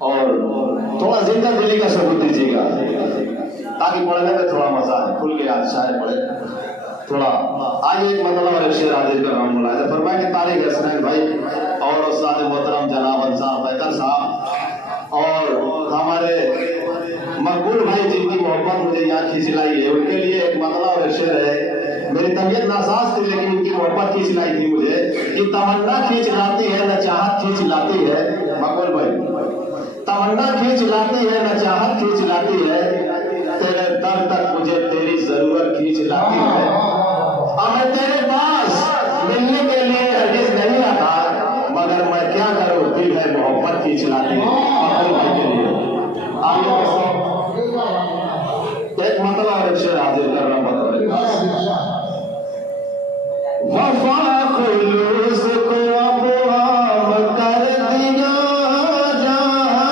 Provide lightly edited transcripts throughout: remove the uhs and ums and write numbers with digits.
और थोड़ा जिंदा दिली का सबूत दीजिएगा ताकि पढ़ने में थोड़ा मजा है, खुल के आज शायद पढ़े थोड़ा। आज एक मतलब और एक शेर हाजिर कर रहा हूँ मुलाहिजा फरमाए कि तारिक हसनैन भाई और उस्ताद मोहतरम जनाब अंसार पैकर साहब और हमारे मकबूल भाई जिनकी मोहब्बत मुझे यहाँ खींच लाई है, उनके लिए एक मतलब और एक शेर है। मेरी तबीयत नासाज थी लेकिन उनकी मोहब्बत खींच लाई थी मुझे कि तमन्ना खींच लाती है न चाहत खींच लाती है। मकबूल भाई, तमन्ना खींच लाती है न चाहत खींच लाती है, तेरे दर तक मुझे तेरी जरूरत खींच लाती है। अब मैं तेरे पास मिलने के लिए हरगिज़ नहीं आता, मगर मैं क्या करूं, दिल है मोहब्बत खींच लाती है। मकबूल भाई के लिए आगे एक मतलब और एक शेर हाजिर कर रहा हूं। वफा खुलूस को अब आम कर दिया जाए।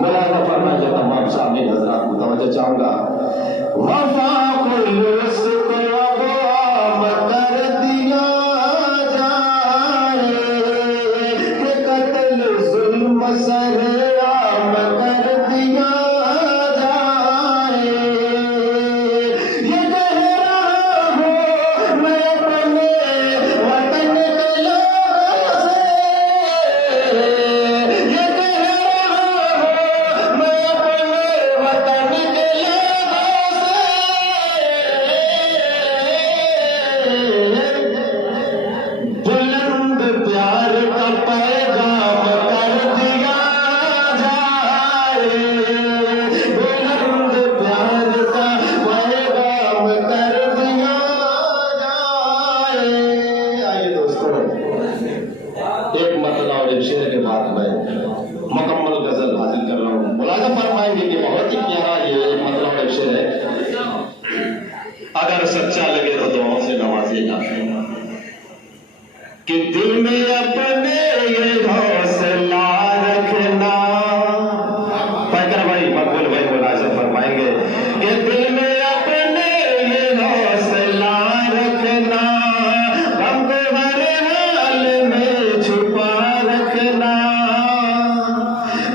मेरा फरमाया जो तमाम सामने हजरात को तवज्जो चाहूंगा। वफा खुलूस को अब आम कर दिया जाए कि कत्ल जुल्म सरेआम कर दिया जाए। ये कह रहा हूं मैं अपने वतन के लोगों से, ये कह रहा हूं मैं अपने वतन के लोगों से, बुलंद प्यार का पैगाम कर दिया जाए। बुलंद प्यार का पैगाम कर दिया जाए। आइए दोस्तों, एक मतलब और एक शेर के बाद मैं मुकम्मल गजल हाजिर कर रहा हूँ। मुलाजा फरमाएंगे कि बहुत ही प्यारा ये मतलब और एक शेर है। अगर सच्चा लगे तो दुआओं से नवाजिएगा कि दिल में अपने ये हौसला रखना। पैकर भाई, मकबूल भाई मुलाजा फरमाएंगे कि दिल में अपने ये हौसला रखना, गम को हर हाल में छुपा रखना।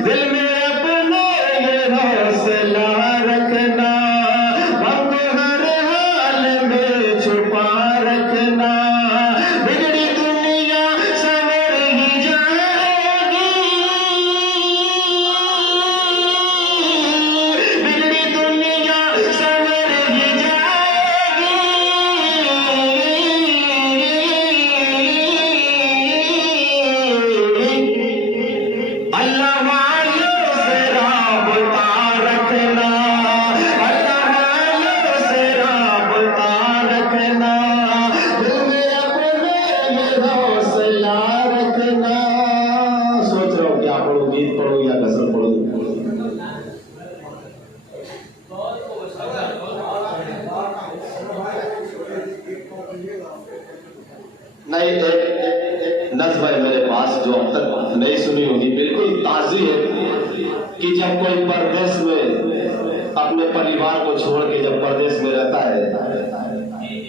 दिल में अपने ये हौसला रखना, गम को हर हाल में छुपा रखना। बिगड़ी दुनिया संवर ही जाएगी, बिगड़ी दुनिया संवर ही जाएगी। अल्लाह वालों से राबता रखना, अल्लाह वालों से राबता रखना। दिल में अपने ये हौसला रखना। सोच रहा हूँ क्या पढ़ूं, गीत पढ़ूं या गजल पढ़ूं। नहीं, एक नज़्म है मेरे पास जो अब तक नहीं सुनी होगी, बिल्कुल ताज़ी है कि जब कोई परदेश में अपने परिवार को छोड़ के जब परदेश में रहता है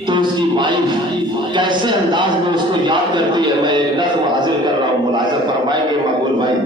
तो उसकी वाइफ कैसे अंदाज में उसको याद करती है। मैं एक नज़्म हाजिर कर रहा हूँ, मुलाहिजा फरमाएंगे मकबूल भाई।